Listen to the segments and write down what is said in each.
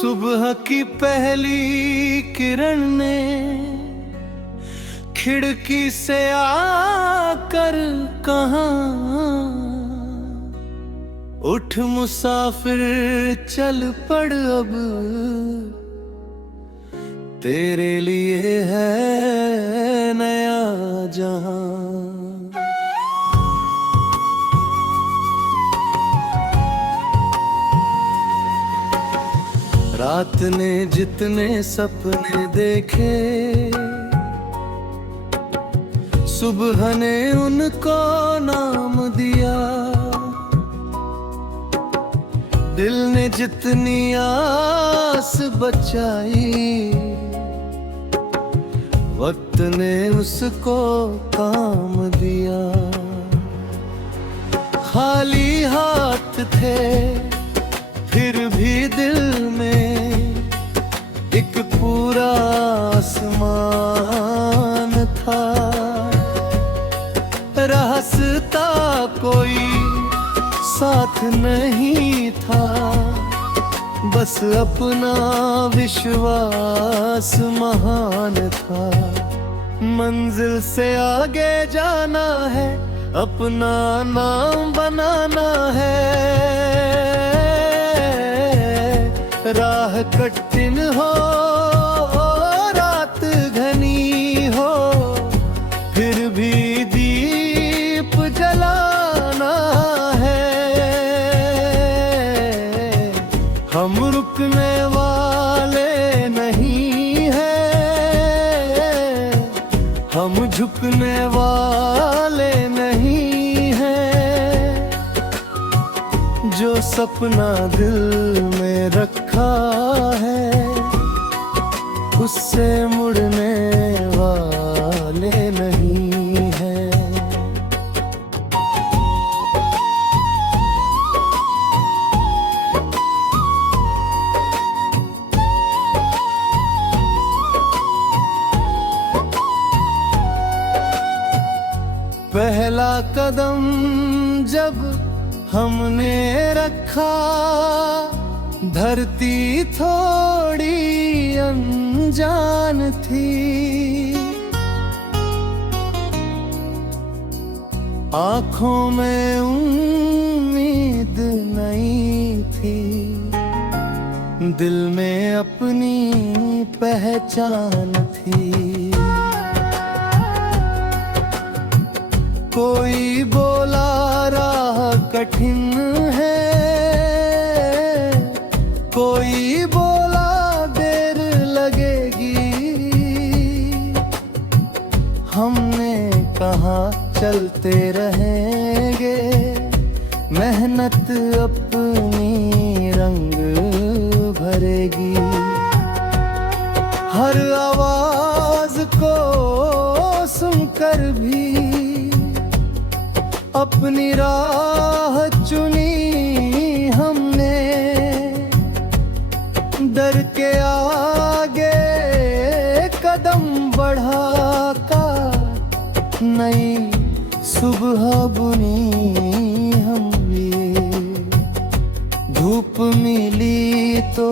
सुबह की पहली किरण ने खिड़की से आकर कहा, उठ मुसाफिर चल पड़ अब, तेरे लिए है नया जहां। रात ने जितने सपने देखे, सुबह ने उनको नाम दिया। दिल ने जितनी आस बचाई, वक्त ने उसको काम दिया। खाली हाथ थे फिर भी दिल में एक पूरा आसमान था। रास्ता कोई साथ नहीं था, बस अपना विश्वास महान था। मंजिल से आगे जाना है, अपना नाम बनाना है। राह कठिन हो, रात घनी हो, फिर भी दीप जलाना है। हम रुकने वाले नहीं हैं, हम झुकने वाले नहीं हैं। जो सपना दिल में रखा है, उससे मुड़ने वाले नहीं हैं। पहला कदम जब हमने रखा, धरती थोड़ी अनजान थी। आँखों में उम्मीद नहीं थी, दिल में अपनी पहचान थी। कोई बोला राह कठिन है, कोई बोला देर लगेगी। हमने कहा चलते रहेंगे, मेहनत अपनी रंग भरेगी। हर आवाज को सुनकर भी अपनी राह चुनी हमने। डर के आगे कदम बढ़ाकर नई सुबह बुनी हमने। धूप मिली तो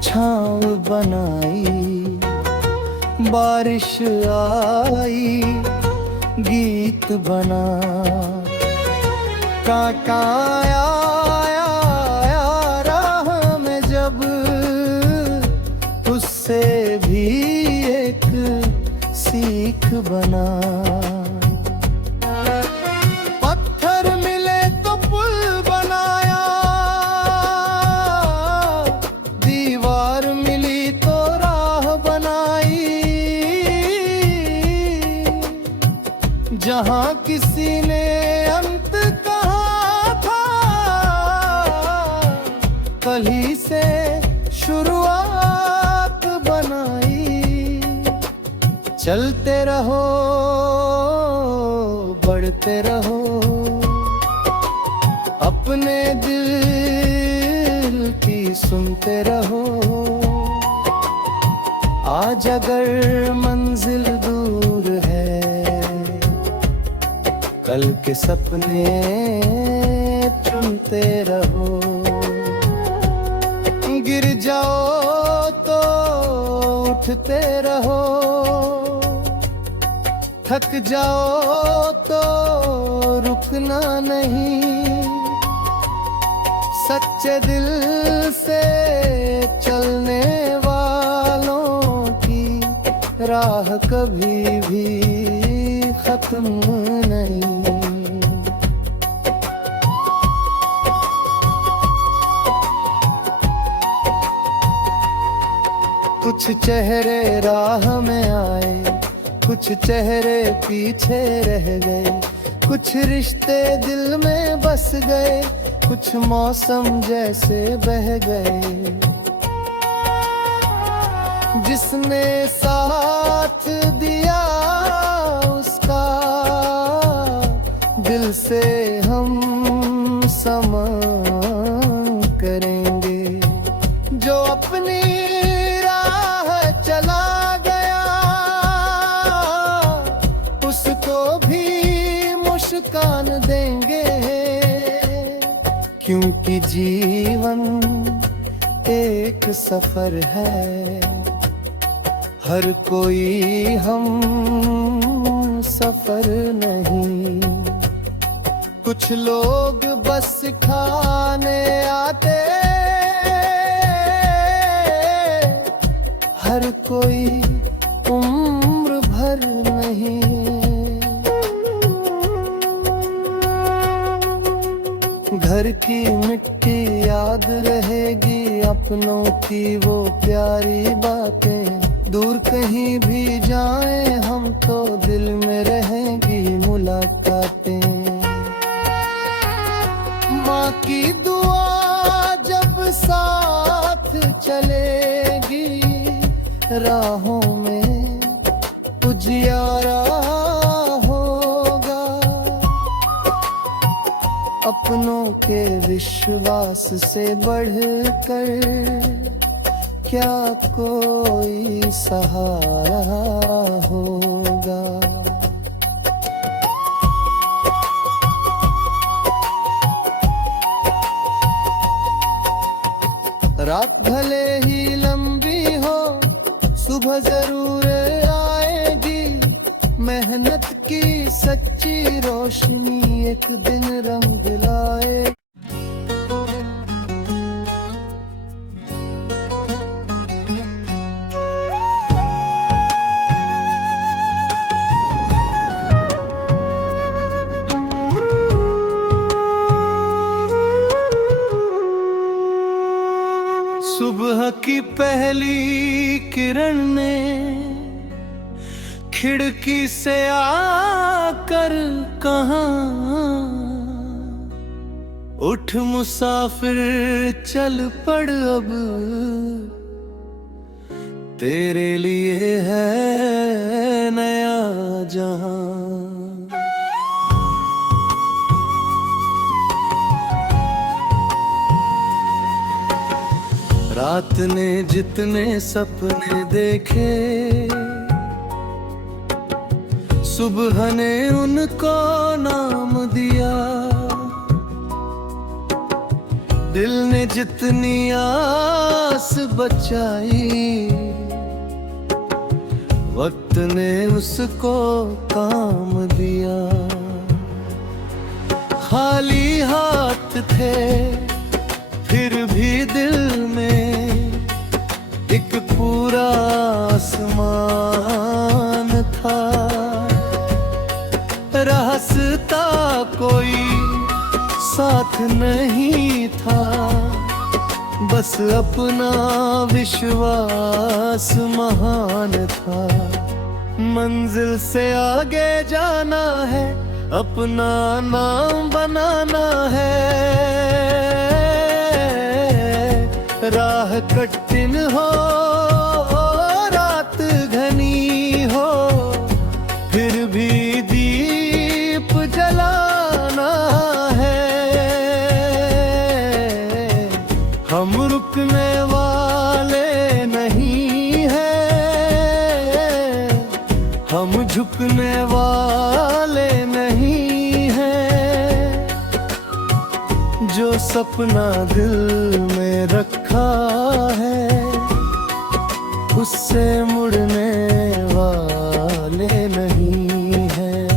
छाँव बनाई, बारिश आई गीत बना। कांटा आया राह में जब, उससे भी एक सीख बना। पत्थर मिले तो पुल बनाया, दीवार मिली तो राह बनाई। जहाँ किसी ने अंत कहा था, कहीं से शुरुआत बनाई। चलते रहो, बढ़ते रहो, अपने दिल की सुनते रहो। आज अगर मंजिल दूर है, कल के सपने चुनते रहो। गिर उठते रहो, थक जाओ तो रुकना नहीं। सच्चे दिल से चलने वालों की राह कभी भी खत्म नहीं। कुछ चेहरे राह में आए, कुछ चेहरे पीछे रह गए, कुछ रिश्ते दिल में बस गए, कुछ मौसम जैसे बह गए। जिसने साथ दिया उसका दिल से हम समा करेंगे। जो अपनी चला गया उसको भी मुस्कान देंगे, क्योंकि जीवन एक सफर है, हर कोई हम सफर नहीं। कुछ लोग बस खाने आते, हर कोई उम्र भर नहीं। घर की मिट्टी याद रहेगी, अपनों की वो प्यारी बातें। दूर कहीं भी जाएं हम तो दिल में रहेंगी मुलाकातें। माँ की दुआ जब साथ चलेगी, राहों में उजियारा होगा। अपनों के विश्वास से बढ़कर क्या कोई सहारा होगा। रात भले ही लंबी हो, सुबह जरूर आएगी। मेहनत की सच्ची रोशनी एक दिन रंग लाए। सुबह की पहली किरण ने खिड़की से आकर कहा, उठ मुसाफिर चल पड़ अब, तेरे लिए है नया जहां। रात ने जितने सपने देखे, सुबह ने उनको नाम दिया। दिल ने जितनी आस बचाई, वक्त ने उसको काम दिया। खाली हाथ थे फिर भी दिल में एक पूरा आसमान था। रास्ता कोई साथ नहीं था, बस अपना विश्वास महान था। मंजिल से आगे जाना है, अपना नाम बनाना है। राह कठिन हो, रात घनी हो, फिर भी दीप जलाना है। हम रुकने वाले नहीं हैं, हम झुकने वाले नहीं हैं। जो सपना दिल में रखा है, उससे मुड़ने वाले नहीं हैं।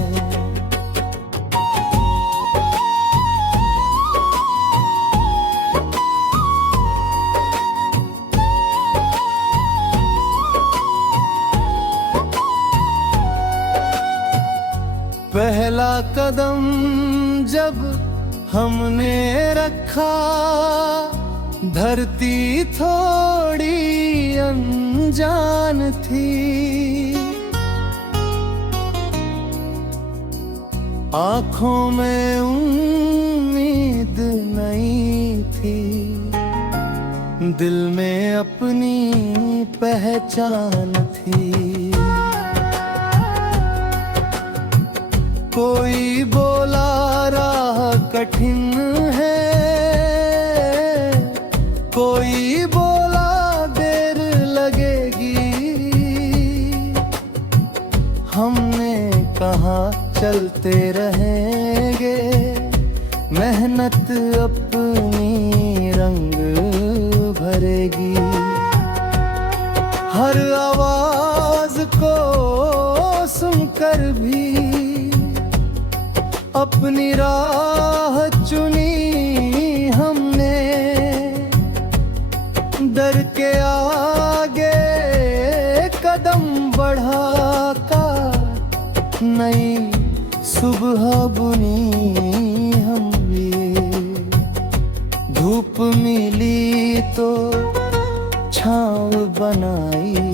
पहला कदम जब हमने रखा, धरती थोड़ी अनजान थी। आंखों में उम्मीद नहीं थी, दिल में अपनी पहचान थी। कोई बोला राह कठिन है, कोई बोला देर लगेगी। हमने कहा चलते रहेंगे, मेहनत अपनी रंग भरेगी। हर आवाज को सुनकर भी अपनी राह चुनी हमने। डर के आगे कदम बढ़ाकर नई सुबह बुनी हम भी। धूप मिली तो छाँव बनाई,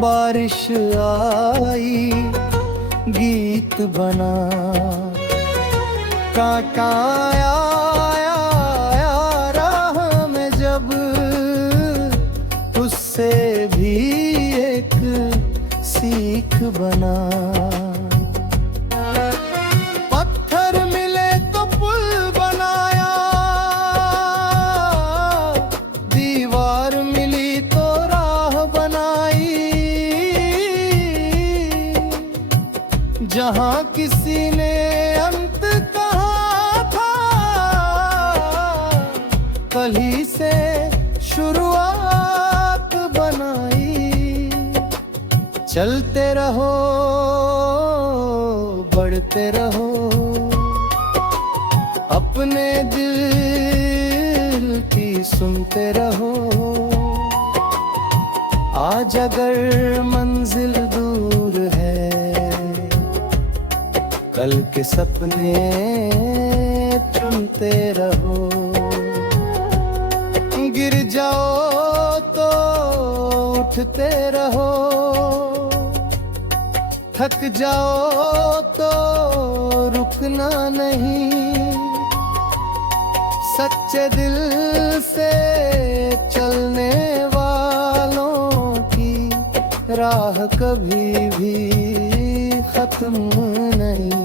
बारिश आई गीत बना। कांटा आया राह में जब, उससे भी एक सीख बना। पत्थर मिले तो पुल बनाया, दीवार मिली तो राह बनाई। जहाँ किसी ने अंत कहा था, कहीं से शुरुआत बनाई। चलते रहो, बढ़ते रहो, अपने दिल की सुनते रहो। आज अगर मंजिल दूर है, कल के सपने चुनते रहो। गिर जाओ तो उठते रहो, थक जाओ तो रुकना नहीं। सच्चे दिल से चलने वालों की राह कभी भी खत्म नहीं।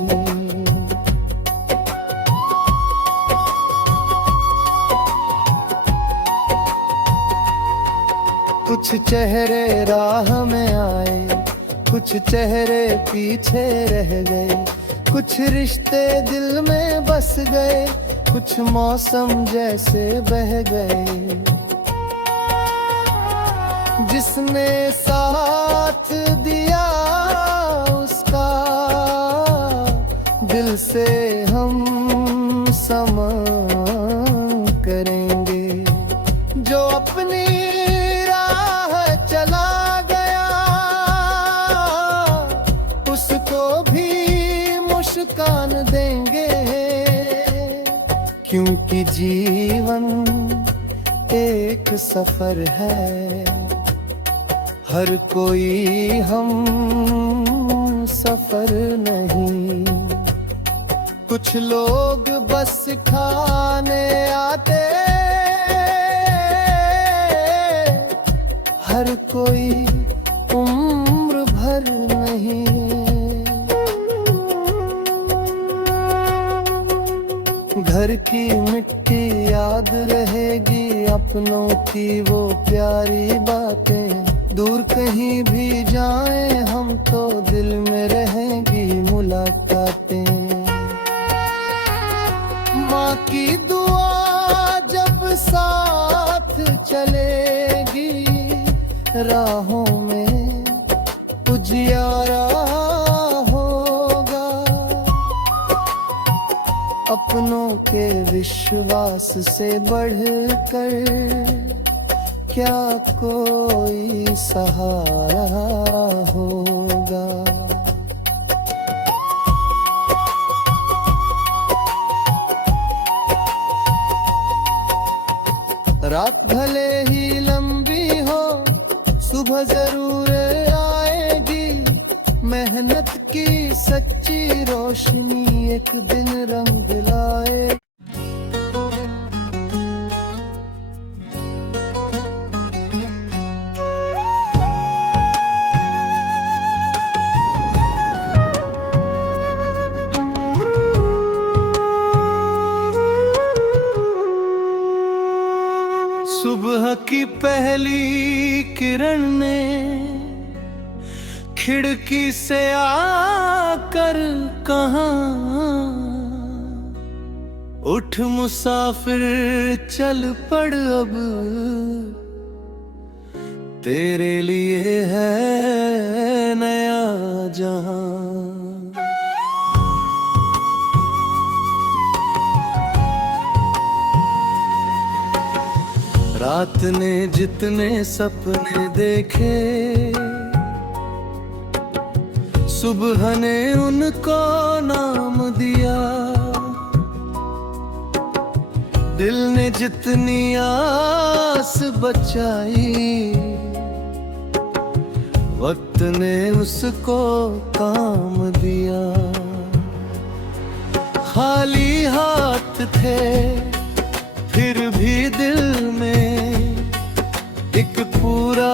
कुछ चेहरे राह में आए, कुछ चेहरे पीछे रह गए। कुछ रिश्ते दिल में बस गए, कुछ मौसम जैसे बह गए। जिसने साथ दिया उसका दिल से हम समान करेंगे। जो अपनी राह चला गया, उसको भी मुस्कान देंगे। क्योंकि जीवन एक सफर है, हर कोई हम सफर नहीं। कुछ लोग बस खाने आते, हर कोई उम्र भर नहीं। घर की मिट्टी याद रहेगी, अपनों की वो प्यारी बातें। दूर कहीं भी जाएं हम तो दिल में रहेंगी मुलाकातें। माँ की दुआ जब साथ चलेगी, राहों में उजियारा होगा। अपनों के विश्वास से बढ़कर क्या कोई सहारा होगा। रात भले ही लंबी हो, सुबह जरूर आएगी। मेहनत की सच्ची रोशनी एक दिन रंग लाए। सुबह की पहली किरण ने खिड़की से आकर कहा, उठ मुसाफिर चल पड़ अब, तेरे लिए है नया जहां। रात ने जितने सपने देखे, सुबह ने उनको नाम दिया। दिल ने जितनी आस बचाई, वक्त ने उसको काम दिया। खाली हाथ थे फिर भी दिल में एक पूरा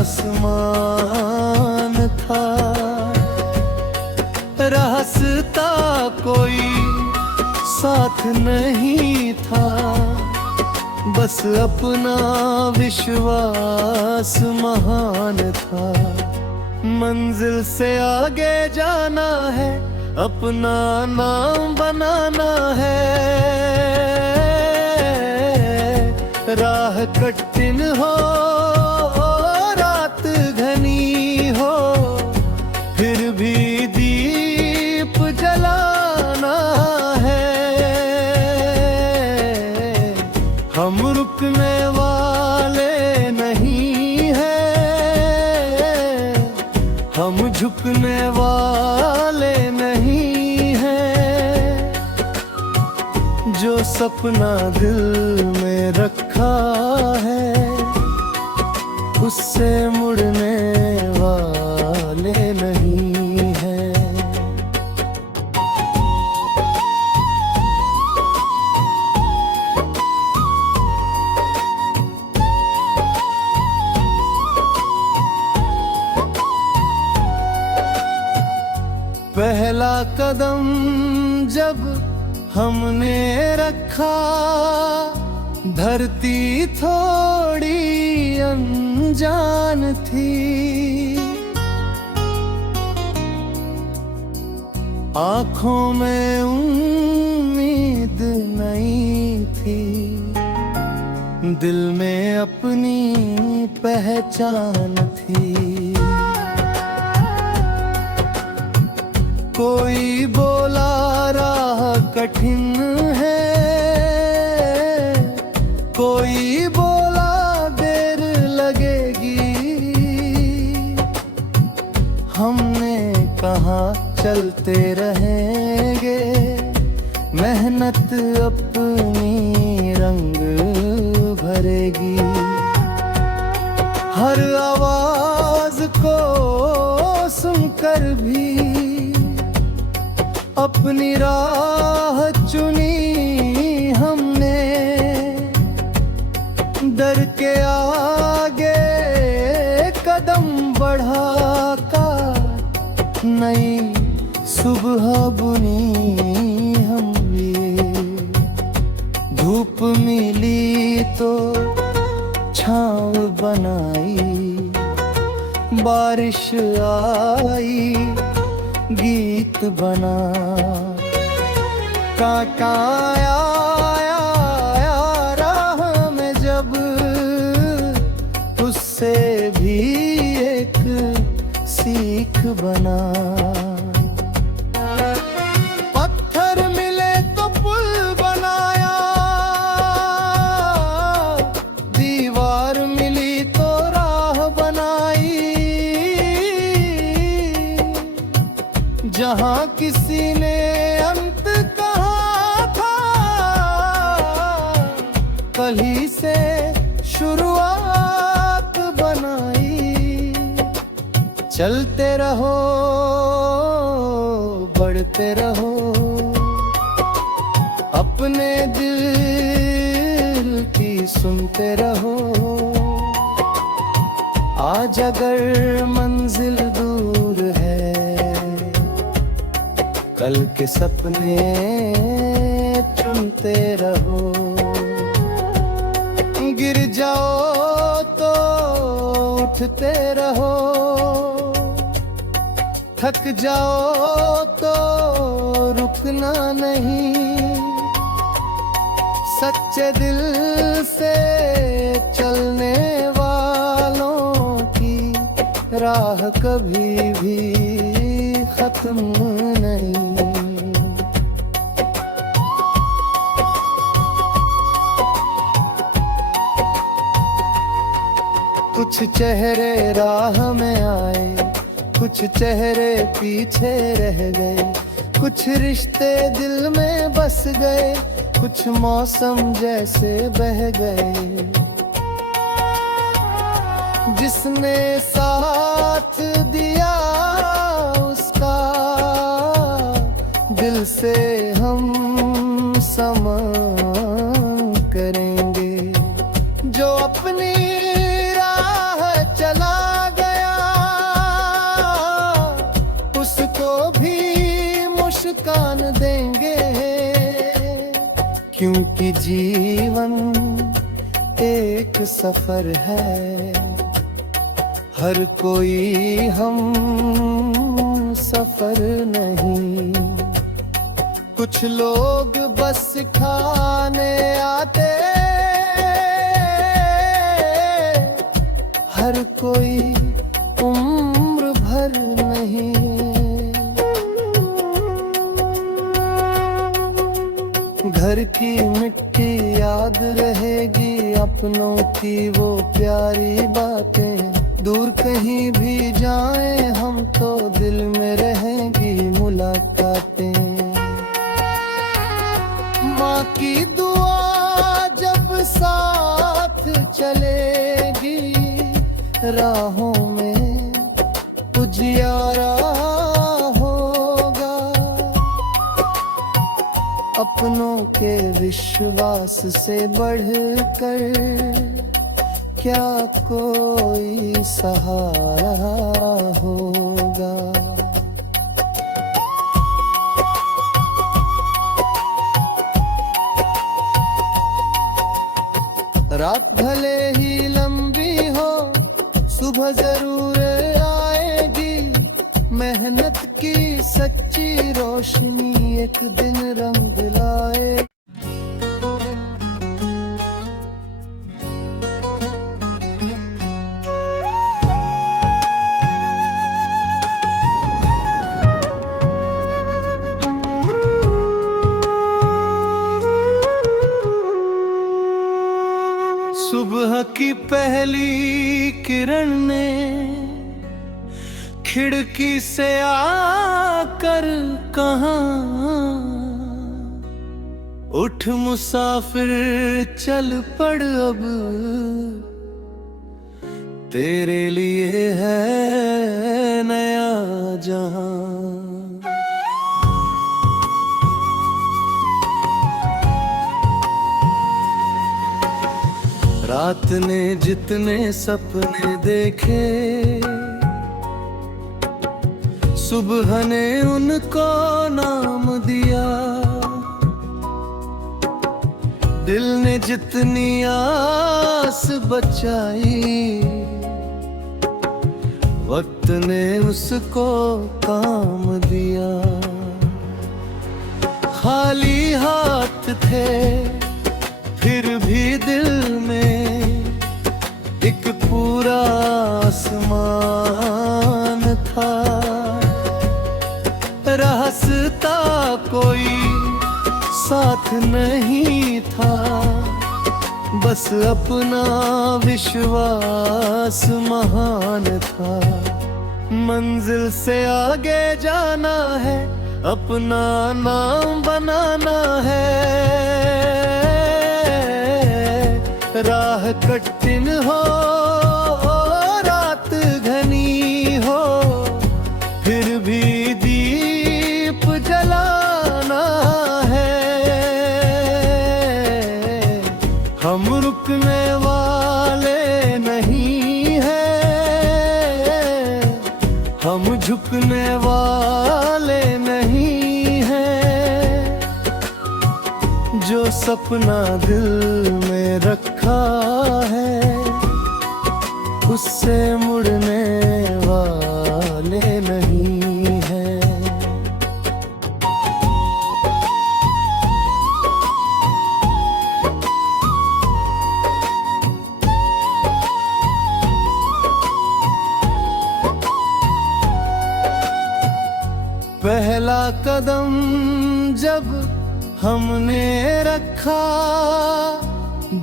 आसमान था। रास्ता कोई साथ नहीं था, बस अपना विश्वास महान था। मंजिल से आगे जाना है, अपना नाम बनाना है। राह कठिन हो, रात घनी हो, फिर भी दीप जलाना है। हम रुकने वाले नहीं हैं, हम झुकने वाले नहीं हैं। जो सपना दिल में रखा है, उससे मुड़ने वाले नहीं हैं। पहला कदम जब हमने रखा, धरती थोड़ी अनजान थी। आँखों में उम्मीद नहीं थी, दिल में अपनी पहचान थी। कोई बोला राह कठिन है, कोई बोला देर लगेगी। हमने कहा चलते रहेंगे, मेहनत अपनी रंग भरेगी। हर आवाज को सुनकर भी अपनी राह चुनी हमने। डर के आगे कदम बढ़ाकर नई सुबह बुनी हमने। धूप मिली तो छाँव बनाई, बारिश आई गीत बना। कांटा आया राह में जब, उससे भी बना। पत्थर मिले तो पुल बनाया, दीवार मिली तो राह बनाई। जहां किसी ने अंत कहा था, कली से शुरुआत बनाई। चलते रहो, बढ़ते रहो, अपने दिल की सुनते रहो। आज अगर मंजिल दूर है, कल के सपने चुनते रहो। गिर जाओ तो उठते रहो, थक जाओ तो रुकना नहीं। सच्चे दिल से चलने वालों की राह कभी भी खत्म नहीं। कुछ चेहरे राह में आए, कुछ चेहरे पीछे रह गए। कुछ रिश्ते दिल में बस गए, कुछ मौसम जैसे बह गए। जिसने साथ दिया उसका दिल से हम समान करेंगे। जो अपनी चला गया, उसको भी मुस्कान देंगे। क्योंकि जीवन एक सफर है, हर कोई हम सफर नहीं। कुछ लोग बस खाने आते, हर कोई उम्र भर नहीं। घर की मिट्टी याद रहेगी, अपनों की वो प्यारी बातें। दूर कहीं भी जाएं हम तो दिल में रहेंगी मुलाकातें। माँ की दुआ जब साथ चलेगी, राहों में उजियारा होगा। अपनों के विश्वास से बढ़कर क्या कोई सहारा होगा। रात भले ही लंबी हो, सुबह जरूर आएगी। मेहनत की सच्ची रोशनी एक दिन रंग लाए। सुबह की पहली किरण ने खिड़की से आकर कहा, उठ मुसाफिर चल पड़ अब, तेरे लिए है नया जहां। रात ने जितने सपने देखे, सुबह ने उनको नाम दिया। दिल ने जितनी आस बचाई, वक्त ने उसको काम दिया। खाली हाथ थे फिर भी दिल में एक पूरा आसमान था। साथ नहीं था, बस अपना विश्वास महान था। मंजिल से आगे जाना है, अपना नाम बनाना है। राह कठिन हो, रात घनी हो, फिर भी दीप जलाना है। हम रुकने वाले नहीं हैं, हम झुकने वाले नहीं हैं। जो सपना दिल में रखा है, उससे मुड़ने वाले नहीं हैं। पहला कदम जब हमने रखा,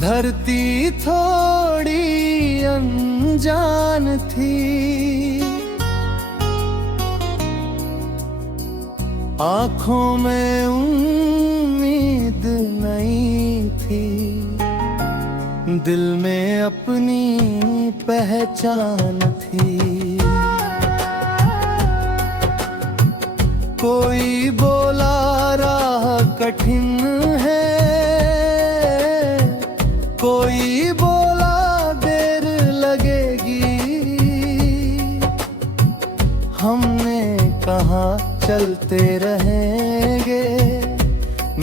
धरती थोड़ी अनजान थी। आंखों में उम्मीद नहीं थी, दिल में अपनी पहचान थी। कोई बोला राह कठिन है, कोई बोला देर लगेगी। हमने कहा चलते रहेंगे,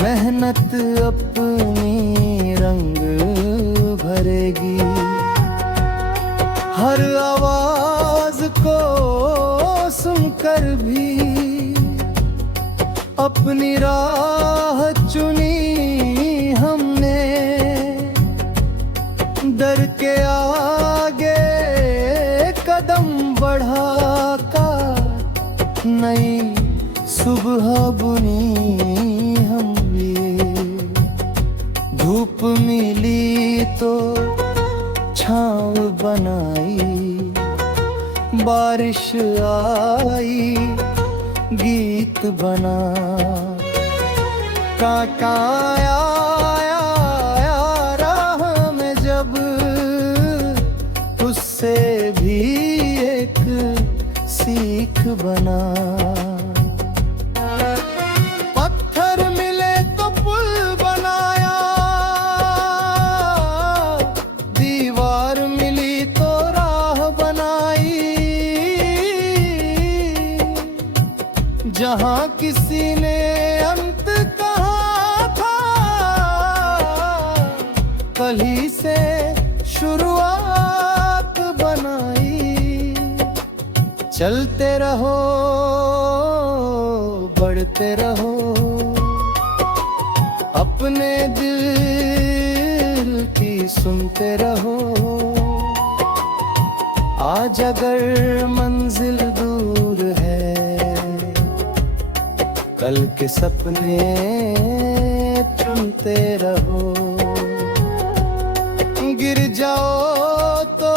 मेहनत अपनी रंग भरेगी। हर आवाज को सुनकर भी अपनी राह चुनी हमने। डर के आगे कदम बढ़ाकर नई सुबह बुनी हमने। धूप मिली तो छाँव बनाई, बारिश आई गीत बना। कांटा आया राह में जब, उससे भी एक सीख बना। पत्थर मिले तो पुल बनाया, दीवार मिली तो राह बनाई। जहाँ किसी ने अंत कहा था, कहीं से शुरुआत बनाई। चलते रहो, बढ़ते रहो, अपने दिल की सुनते रहो। आज अगर मंजिल दूर है, कल के सपने चुनते रहो। गिर जाओ तो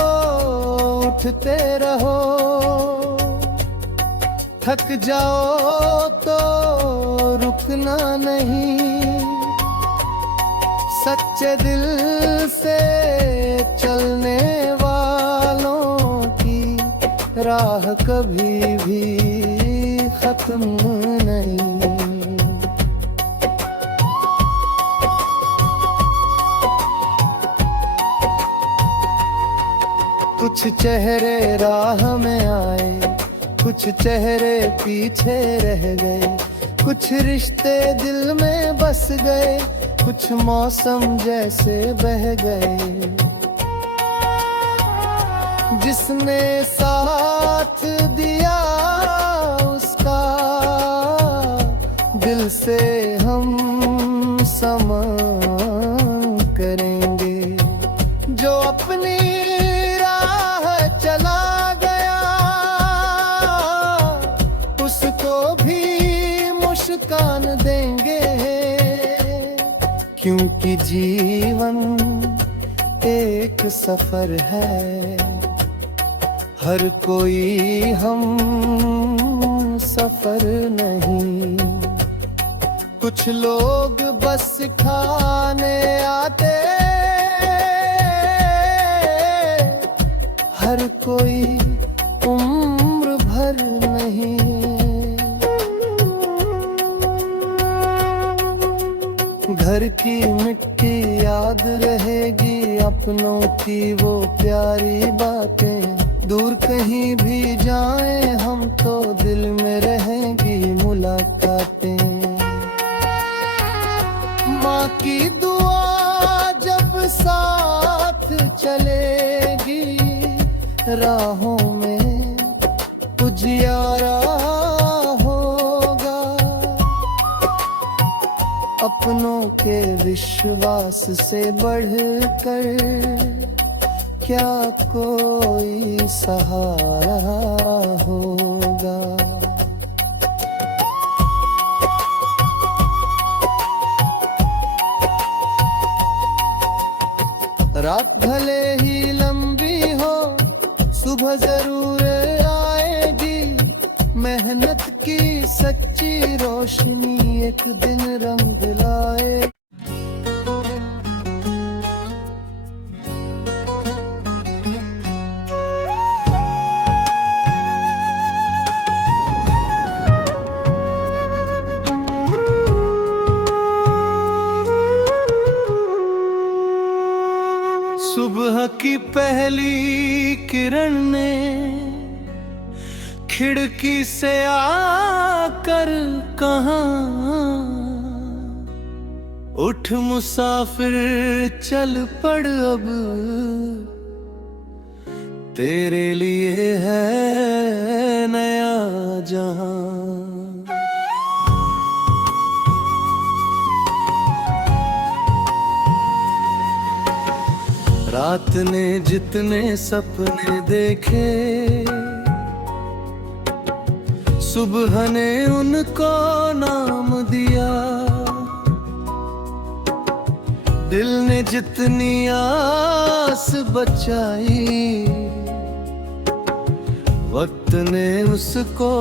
उठते रहो, थक जाओ तो रुकना नहीं। सच्चे दिल से चलने वालों की राह कभी भी खत्म नहीं। कुछ चेहरे राह में आए, कुछ चेहरे पीछे रह गए। कुछ रिश्ते दिल में बस गए, कुछ मौसम जैसे बह गए। जिसने साथ दिया उसका दिल से हम समान करेंगे। जो अपनी राह चला गया उसको भी मुस्कान देंगे। जीवन एक सफर है, हर कोई हम सफर नहीं। कुछ लोग बस खाने आते, हर कोई उम्र भर नहीं। घर की मिट्टी याद रहेगी, अपनों की वो प्यारी बातें। दूर कहीं भी जाएं हम तो दिल में रहेंगी मुलाकातें। माँ की दुआ जब साथ चलेगी, राहों में उजियारा होगा। अपनों के विश्वास से बढ़कर क्या कोई सहारा होगा। रात भले ही लंबी हो, सुबह जरूर आएगी। मेहनत की सच्ची रोशनी एक दिन रंग लाए। सुबह की पहली किरण ने खिड़की से आकर कहा, उठ मुसाफिर चल पड़ अब, तेरे लिए है नया जहां। रात ने जितने सपने देखे, सुबह ने उनको नाम दिया। दिल ने जितनी आस बचाई, वक्त ने उसको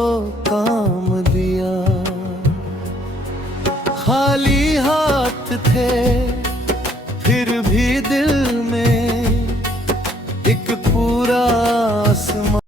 काम दिया। खाली हाथ थे फिर भी